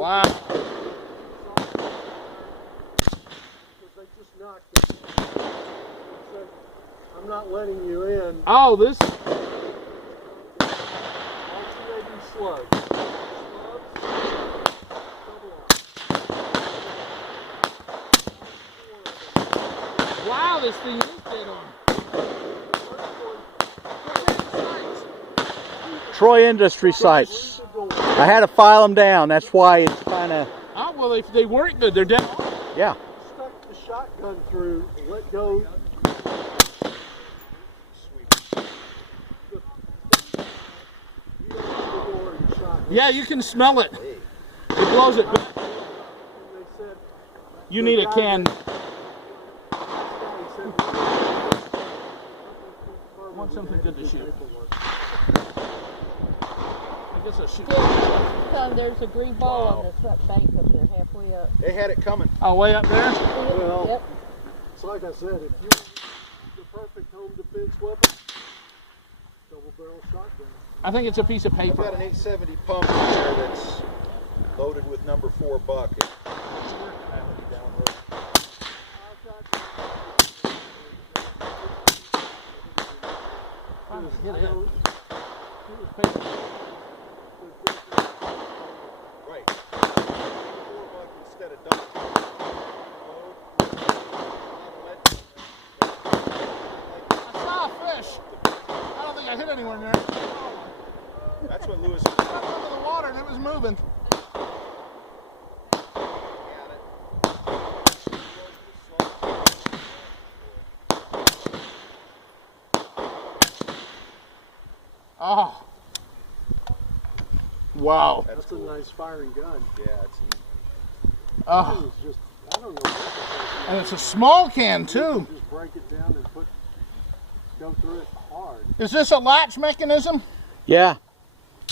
Wow. They just knocked it. Said, I'm not letting you in. Oh, this. Alternating slugs. Wow, this thing is dead on. Troy Industry Sites. I had to file them down. That's why it's kind of. Oh, well, if they weren't good, they're dead on. Yeah. Stuck the shotgun through and let go. Yeah, you can smell it. It blows it back. You need a can. I want something good to shoot. I guess I'll shoot. Tom, there's a green ball on the front bank up there, halfway up. They had it coming. Oh, way up there? Well, Yep. it's like I said, if you want the perfect home defense weapon, double barrel shotgun. I think it's a piece of I've paper. got an 870 pump in there that's loaded with number 4 buck. Get it. Right. 4 buck instead of double. I saw a fish. I don't think I hit anywhere near it. That's what Lewis. I got under the water and it was moving. Oh. Wow. That's a nice firing gun. Yeah, it's Oh. It's just, I don't know. And it's a small can too. Just break it down and go through it hard. Is this a latch mechanism? Yeah.